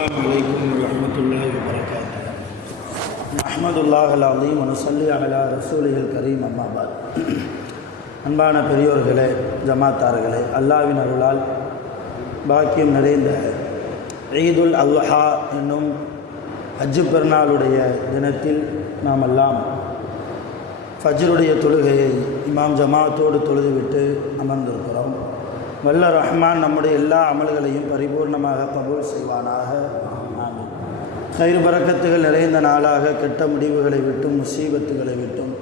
அலைக்கும் வரஹ்மத்துல்லாஹி வபரகாத்துஹு. அஹ்மதுல்லாஹல் அலீம் வனுஸல்லி அலா ரசூலில் கரீம். அம்மா பாத். அன்பான பெரியோர்களே, ஜமாத்தார்களே, அல்லாஹ்வின் அருளால் பாக்கியம் நிறைந்த ஈதுல் அல்ஹா என்னும் ஹஜ்ஜு பெருநாளுடைய தினத்தில் நாம் எல்லாம் ஃபஜ்ருடைய தொழுகையை இமாம் ஜமாத்தோடு தொழுதுவிட்டு அமர்ந்திருக்கிறோம். வல்ல ரஹ்மான் நம்முடைய எல்லா அமல்களையும் பரிபூர்ணமாக கபூல் செய்வானாக. ஆமீன். கயிறு பரக்கத்துகள் நிறைந்த நாளாக கெட்ட முடிவுகளை விட்டும் முசீபத்துகளை விட்டும்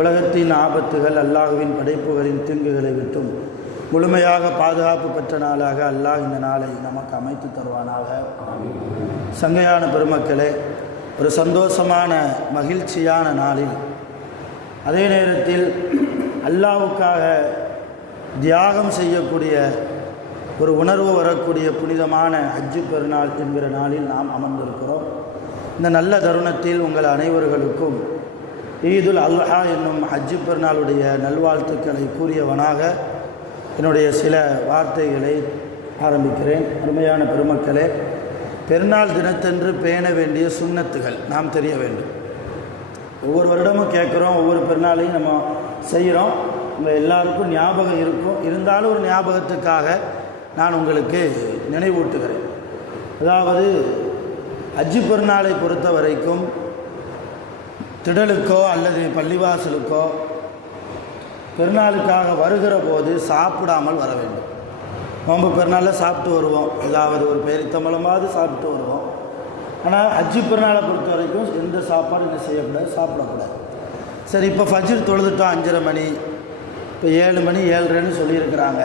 உலகத்தின் ஆபத்துகள் அல்லாஹுவின் படைப்புகளின் தீங்குகளை விட்டும் முழுமையாக பாதுகாப்பு பெற்ற நாளாக அல்லாஹ் இந்த நாளை நமக்கு அமைத்து தருவானாக. சங்கையான பெருமக்களே, ஒரு சந்தோஷமான மகிழ்ச்சியான நாளில் அதே நேரத்தில் அல்லாஹ்வுக்காக தியாகம் செய்யக்கூடிய ஒரு உணர்வு வரக்கூடிய புனிதமான ஹஜ்ஜு பெருநாள் என்கிற நாளில் நாம் அமர்ந்திருக்கிறோம். இந்த நல்ல தருணத்தில் உங்கள் அனைவர்களுக்கும் ஈதுல் அல்ஹா என்னும் ஹஜ்ஜு பெருநாளுடைய நல்வாழ்த்துக்களை கூறியவனாக என்னுடைய சில வார்த்தைகளை ஆரம்பிக்கிறேன். அருமையான பெருமக்களே, பெருநாள் தினத்தன்று பேண வேண்டிய சுன்னத்துகள் நாம் தெரிய வேண்டும். ஒவ்வொரு வருடமும் கேட்குறோம், ஒவ்வொரு பெருநாளையும் நம்ம செய்கிறோம். உங்கள் எல்லாருக்கும் ஞாபகம் இருக்கும். இருந்தாலும் ஒரு ஞாபகத்துக்காக நான் உங்களுக்கு நினைவூட்டுகிறேன். அதாவது ஹஜ்ஜு பெருநாளை பொறுத்த வரைக்கும் திடலுக்கோ அல்லது பள்ளிவாசலுக்கோ பெருநாளுக்காக வருகிற போது சாப்பிடாமல் வர வேண்டும். நோன்பு பெருநாளில் சாப்பிட்டு வருவோம், ஏதாவது ஒரு பேரித்தம்பளமாவது சாப்பிட்டு வருவோம். ஆனால் ஹஜ்ஜு பெருநாளை பொறுத்த வரைக்கும் எந்த சாப்பாடு என்ன செய்யக்கூடாது, சாப்பிடக்கூடாது. சரி, இப்போ ஃபஜ்ர் தொழுதுட்டோம் 5:30 மணி, இப்போ 7 மணி 7:30ன்னு சொல்லியிருக்கிறாங்க.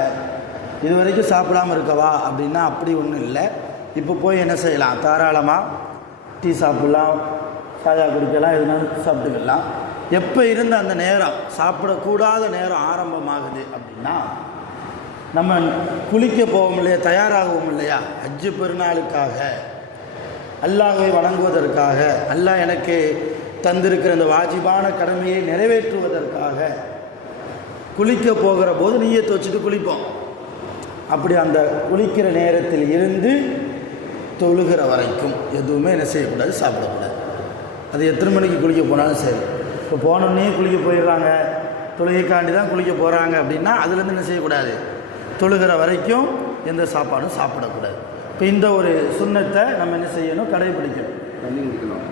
இது வரைக்கும் சாப்பிடாமல் இருக்கவா அப்படின்னா அப்படி ஒன்றும் இல்லை. இப்போ போய் என்ன செய்யலாம், தாராளமாக டீ சாப்பிட்லாம், சாயா குடிக்கலாம், எதுனா சாப்பிட்டுக்கலாம். எப்போ இருந்த அந்த நேரம் சாப்பிடக்கூடாத நேரம் ஆரம்பமாகுது அப்படின்னா நம்ம குளிக்க போவோம் இல்லையா, தயாராகவும் இல்லையா, ஹஜ்ஜு பெருநாளுக்காக அல்லாஹ்வை வணங்குவதற்காக, அல்லாஹ் எனக்கு தந்திருக்கிற இந்த வாஜிபான கடமையை நிறைவேற்றுவதற்காக குளிக்க போகிற போது நிய்யத்தை வச்சுட்டு குளிப்போம். அப்படி அந்த குளிக்கிற நேரத்தில் இருந்து தொழுகிற வரைக்கும் எதுவுமே என்ன செய்யக்கூடாது, சாப்பிடக்கூடாது. அது எத்தனை மணிக்கு குளிக்க போனாலும் சரி. இப்போ போனோடனே குளிக்க போயிடுறாங்க, தொழுகைக்காண்டி தான் குளிக்க போகிறாங்க அப்படின்னா அதுலேருந்து என்ன செய்யக்கூடாது, தொழுகிற வரைக்கும் எந்த சாப்பாடும் சாப்பிடக்கூடாது. இப்போ இந்த ஒரு சுன்னத்தை நம்ம என்ன செய்யணும், கடைபிடிக்கணும். தண்ணி குடிக்கலாம்,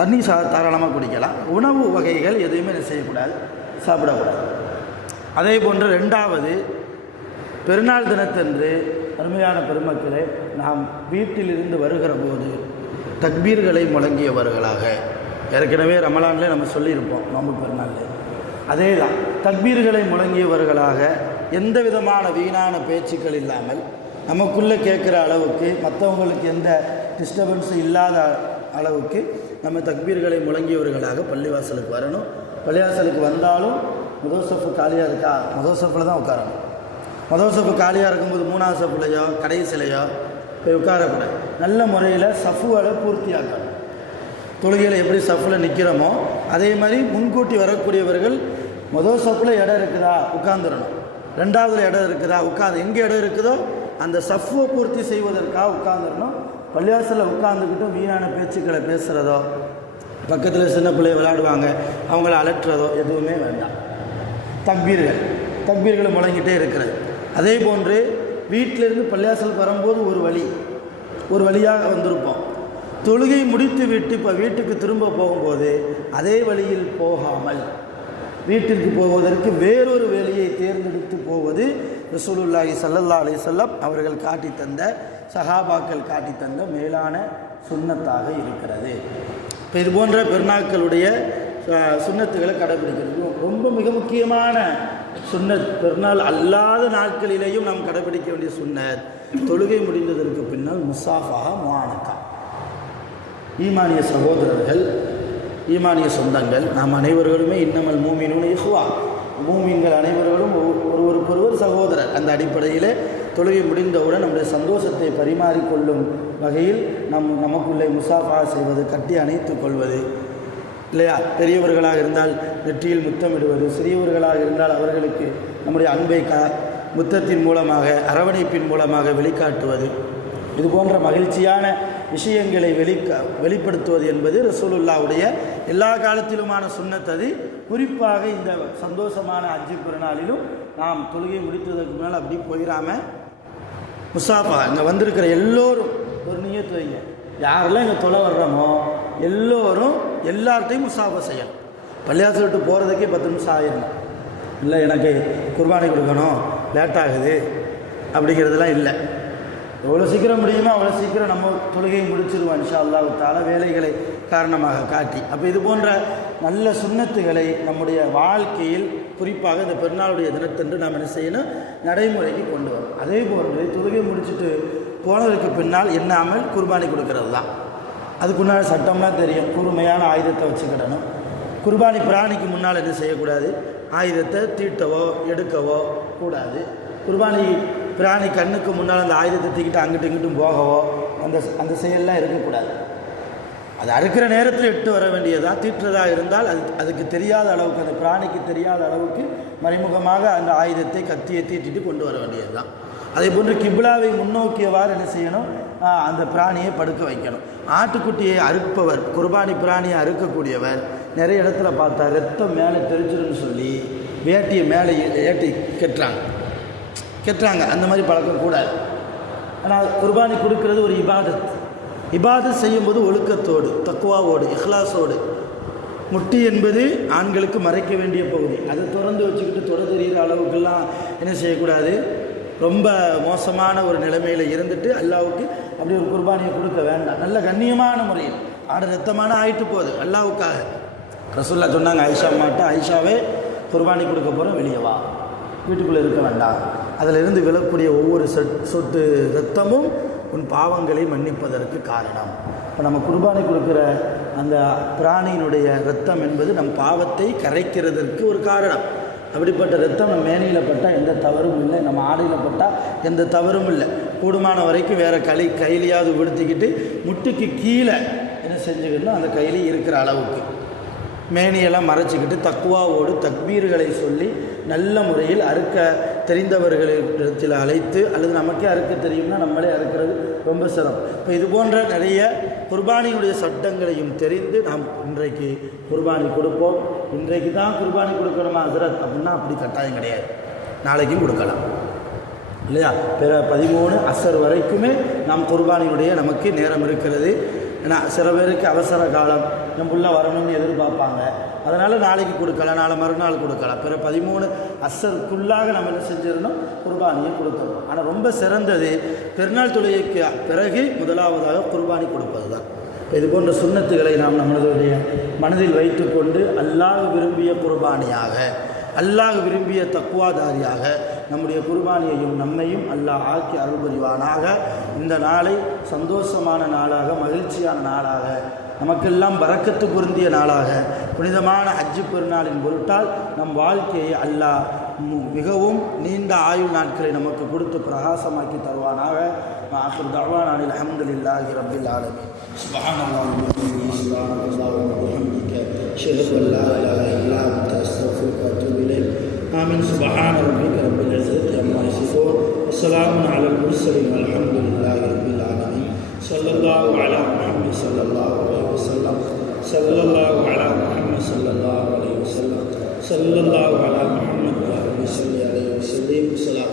தண்ணி தாராளமாக குடிக்கலாம். உணவு வகைகள் எதுவுமே என்ன செய்யக்கூடாது, சாப்பிடக்கூடாது. அதே போன்று 2வது பெருநாள் தினத்தன்று அருமையான பெருமக்களே, நாம் வீட்டிலிருந்து வருகிற போது தக்பீர்களை முழங்கியவர்களாக, ஏற்கனவே ரமலானில் நம்ம சொல்லியிருப்போம் நோன்பு பெருநாளில், அதே தான் தக்பீர்களை முழங்கியவர்களாக எந்த விதமான வீணான பேச்சுக்கள் இல்லாமல் நமக்குள்ளே கேட்குற அளவுக்கு, மற்றவங்களுக்கு எந்த டிஸ்டர்பன்ஸும் இல்லாத அளவுக்கு நம்ம தக்பீர்களை முழங்கியவர்களாக பள்ளிவாசலுக்கு வரணும். பள்ளிவாசலுக்கு வந்தாலும் முதல் சஃப்பு காலியாக இருக்கா, முதல் சஃப்பில் தான் உட்காரணும். முதல் சஃப்பு காலியாக இருக்கும்போது 3ஆவது சஃப்லையோ கடைசிலையோ போய் உட்காரக்கூடாது. நல்ல முறையில் சஃப்புகளை பூர்த்தியாக்கணும். தொழுகையில் எப்படி சஃப்பில் நிற்கிறோமோ அதே மாதிரி முன்கூட்டி வரக்கூடியவர்கள் முதல் சஃப்பில் இடம் இருக்குதா உட்காந்துடணும், 2ஆவதுல இடம் இருக்குதா உட்காந்து, எங்கே இடம் இருக்குதோ அந்த சஃப்பை பூர்த்தி செய்வதற்காக உட்காந்துடணும். பள்ளிவாசலில் உட்காந்துக்கிட்டு வீணான பேச்சுக்களை பேசுகிறதோ, பக்கத்தில் சின்ன பிள்ளைய விளையாடுவாங்க அவங்கள அலட்டுறதோ எதுவுமே வேண்டாம். தக்பீர்களை முழங்கிட்டே இருக்கிறது. அதே போன்று வீட்டிலிருந்து பள்ளிவாசலுக்கு வரும்போது ஒரு வழியாக வந்திருப்போம். தொழுகை முடித்து விட்டு இப்போ வீட்டுக்கு திரும்ப போகும்போது அதே வழியில் போகாமல் வீட்டிற்கு போவதற்கு வேறொரு வேலையை தேர்ந்தெடுத்து போவது ரசூலுல்லாஹி ஸல்லல்லாஹு அலைஹி வஸல்லம் அவர்கள் காட்டி தந்த, சஹாபாக்கள் காட்டி தந்த மேலான சுன்னத்தாக இருக்கிறது. இப்போ இது போன்ற பெருநாட்களுடைய சுன்னத்துகளை கடைபிடிக்கிறது ரொம்ப மிக முக்கியமான சுன்னத். பெருநாள் அல்லாத நாட்களிலேயும் நாம் கடைபிடிக்க வேண்டிய சுன்னத், தொழுகை முடிந்ததற்கு பின்னால் முசாஃபா முஆனகா. ஈமானிய சகோதரர்கள், ஈமானிய சொந்தங்கள், நாம் அனைவர்களுமே இன்னமல் மூமினூன இஹ்வா, மூமின்கள் அனைவர்களும் ஒருவருக்கொருவர் சகோதரர். அந்த அடிப்படையில் தொழுகை முடிந்தவுடன் நம்முடைய சந்தோஷத்தை பரிமாறிக்கொள்ளும் வகையில் நமக்குள்ளே முசாஃபா செய்வது, கட்டி அணைத்து கொள்வது இல்லையா. பெரியவர்களாக இருந்தால் நெற்றியில் முத்தமிடுவது, சிறியவர்களாக இருந்தால் அவர்களுக்கு நம்முடைய அன்பை முத்தத்தின் மூலமாக, அரவணைப்பின் மூலமாக வெளிக்காட்டுவது, இது போன்ற மகிழ்ச்சியான விஷயங்களை வெளிப்படுத்துவது என்பது ரசூலுல்லாவுடைய எல்லா காலத்திலுமான சுன்னத். அது குறிப்பாக இந்த சந்தோஷமான ஹஜ்ஜி பெருநாளிலும் நாம் தொழுகை முடித்ததற்கு முன்னால் அப்படி போயிடாமல் முசாஃபா இங்கே வந்திருக்கிற எல்லோரும் ஒரு நியத்து வைங்க, யாரெல்லாம் இங்கே தொலை வர்றோமோ எல்லோரும் எல்லார்ட்டையும் முசாஃபா செய்யணும். பள்ளியாசல் விட்டு போகிறதுக்கே 10 நிமிஷம் ஆயிடணும். இல்லை எனக்கு குர்பானி கொடுக்கணும், லேட் ஆகுது அப்படிங்கிறதுலாம் இல்லை. எவ்வளோ சீக்கிரம் முடியுமோ அவ்வளோ சீக்கிரம் நம்ம தொழுகையை முடிச்சிருவோம் இன்ஷா அல்லாஹ் தஆலா, வேலைகளை காரணமாக காட்டி. அப்போ இது போன்ற நல்ல சுன்னத்துகளை நம்முடைய வாழ்க்கையில் குறிப்பாக இந்த பெருநாளுடைய தினத்தன்று நாம் என்ன செய்யணும், நடைமுறைக்கு கொண்டு வரும். அதே போன்று தொழுகை முடிச்சுட்டு போனதற்கு பின்னால் என்ன அமல், குர்பானி கொடுக்கறது தான். அதுக்குண்டான சட்டம்லாம் தெரியும். கூர்மையான ஆயுதத்தை வச்சுக்கிடணும். குர்பானி பிராணிக்கு முன்னால் என்ன செய்யக்கூடாது, ஆயுதத்தை தீட்டவோ எடுக்கவோ கூடாது. குர்பானி பிராணி கண்ணுக்கு முன்னால் அந்த ஆயுதத்தை தூக்கிட்டு அங்கிட்டு இங்கிட்டும் போகவோ அந்த செயல்லாம் இருக்கக்கூடாது. அது அறுக்கிற நேரத்தில் இட்டு வர வேண்டியதாக, தீட்டுறதாக இருந்தால் அதுக்கு தெரியாத அளவுக்கு, அந்த பிராணிக்கு தெரியாத அளவுக்கு மறைமுகமாக அந்த ஆயுதத்தை கத்தியை தீட்டிட்டு கொண்டு வர வேண்டியது தான். அதே போன்று கிப்லாவை முன்னோக்கியவாறு என்ன செய்யணும், அந்த பிராணியை படுக்க வைக்கணும். ஆட்டுக்குட்டியை அறுப்பவர், குர்பானி பிராணியை அறுக்கக்கூடியவர் நிறைய இடத்துல பார்த்தா ரத்தம் மேலே தெரிச்சிருன்னு சொல்லி வேட்டியை மேலே ஏட்டி கெட்டுறாங்க. அந்த மாதிரி பழக்கம் கூடாது. ஆனால் குர்பானி கொடுக்கறது ஒரு இபாதத். இபாதத் செய்யும்போது ஒழுக்கத்தோடு, தக்குவாவோடு, இஹ்லாஸோடு. முட்டி என்பது ஆண்களுக்கு மறைக்க வேண்டிய பகுதி. அதை திறந்து வச்சுக்கிட்டு தொட தெரிகிற அளவுக்கெல்லாம் என்ன செய்யக்கூடாது, ரொம்ப மோசமான ஒரு நிலைமையில் இருந்துட்டு அல்லாவுக்கு அப்படி ஒரு குர்பானியை கொடுக்க வேண்டாம். நல்ல கண்ணியமான முறையில் ஆடு ரத்தமான ஆயிட்டு போகுது அல்லாவுக்காக. ரசூல்லா சொன்னாங்க ஆயிஷா மாட்ட, ஆயிஷாவே குர்பானி கொடுக்க போகிறோம், வெளியே வா, வீட்டுக்குள்ளே இருக்க வேண்டாம். அதிலிருந்து விழக்கூடிய ஒவ்வொரு சொட்டு ரத்தமும் உன் பாவங்களை மன்னிப்பதற்கு காரணம். இப்போ நம்ம குர்பானி கொடுக்குற அந்த பிராணியினுடைய ரத்தம் என்பது நம் பாவத்தை கரைக்கிறதற்கு ஒரு காரணம். அப்படிப்பட்ட ரத்தம் நம்ம மேனியில் பட்டால் எந்த தவறும் இல்லை, நம்ம ஆடையில் பட்டால் எந்த தவறும் இல்லை. கூடுமான வரைக்கும் வேறு கையிலையாவது விடுத்திக்கிட்டு முட்டுக்கு கீழே என்ன செஞ்சுக்கணும், அந்த கையிலே இருக்கிற அளவுக்கு மேனியெல்லாம் மறைச்சிக்கிட்டு தக்குவாவோடு தக்பீர்களை சொல்லி நல்ல முறையில் அறுக்க தெரிந்தவர்களிடத்தில் அழைத்து, அல்லது நமக்கே அறுக்க தெரியும்னா நம்மளே அறுக்கிறது ரொம்ப சிரமம். இப்போ இது போன்ற நிறைய குர்பானியுடைய சட்டங்களையும் தெரிந்து நாம் இன்றைக்கு குர்பானி கொடுப்போம். இன்றைக்கு தான் குர்பானி கொடுக்கணுமா ஹஸ்ரத் அப்படின்னா அப்படி கட்டாயம் கிடையாது, நாளைக்கும் கொடுக்கலாம் இல்லையா. பிற 13 அசர் வரைக்குமே நாம் குர்பானியுடைய நமக்கு நேரம் இருக்கிறது. ஏன்னா சில பேருக்கு அவசர காலம், நம்முள்ள வரணும்னு எதிர்பார்ப்பாங்க, அதனால் நாளைக்கு கொடுக்கலாம், நாளை மறுநாள் கொடுக்கலாம். பிற 13 அசருக்குள்ளாக நம்ம என்ன செஞ்சிடணும், குர்பானியை கொடுத்துடணும். ஆனால் ரொம்ப சிறந்தது பெருநாள் தொழுகைக்கு பிறகு முதலாவதாக குர்பானி கொடுப்பது தான். இது போன்ற சுன்னத்துகளை நாம் நம்மளுடைய மனதில் வைத்து கொண்டு அல்லாஹ் விரும்பிய குர்பானியாக, அல்லாஹ் விரும்பிய தக்குவாதாரியாக நம்முடைய குர்பானியையும் நம்மையும் அல்லாஹ் ஆக்கி அருள் புரிவானாக. இந்த நாளை சந்தோஷமான நாளாக, மகிழ்ச்சியான நாளாக, நமக்கெல்லாம் பரக்கத்து பொருந்திய நாளாக, புனிதமான ஹஜ்ஜு பெருநாளின் பொருட்டால் நம் வாழ்க்கையை அல்லாஹ் மிகவும் நீண்ட ஆயுள் நாட்களை நமக்கு கொடுத்து பிரகாசமாக்கி தருவானாக. ஆகிர் தஅவானா அல்ஹம்துலில்லாஹி ரப்பில் ஆலமீன். சுப்ஹானல்லாஹி வ பிஹம்திஹி சுப்ஹானல்லாஹி வ பிஹம்திஹி அஷ்ஹது அன் லா இலாஹா இல்லா அன்த அஸ்தக்ஃபிருக வ அத்தூபு இலைக். ஆமீன். சுப்ஹான ரப்பிக ரப்பில் இஸ்ஸத்தி அம்மா யசிஃபூன் வ ஸலாமுன் அலல் முர்ஸலீன் வல்ஹம்துலில்லாஹி ரப்பில் ஆலமீன். ஸல்லல்லாஹு அலா முஹம்மத் ஸல்லல்லாஹு அலைஹி வஸல்லம். ஸல்லல்லாஹு அலா முஹம்மத் ஸல்லல்லாஹு அலைஹி வஸல்லம். ஸல்லல்லாஹு அலா முஹம்மத் வ அலைஹி வஸல்லம்.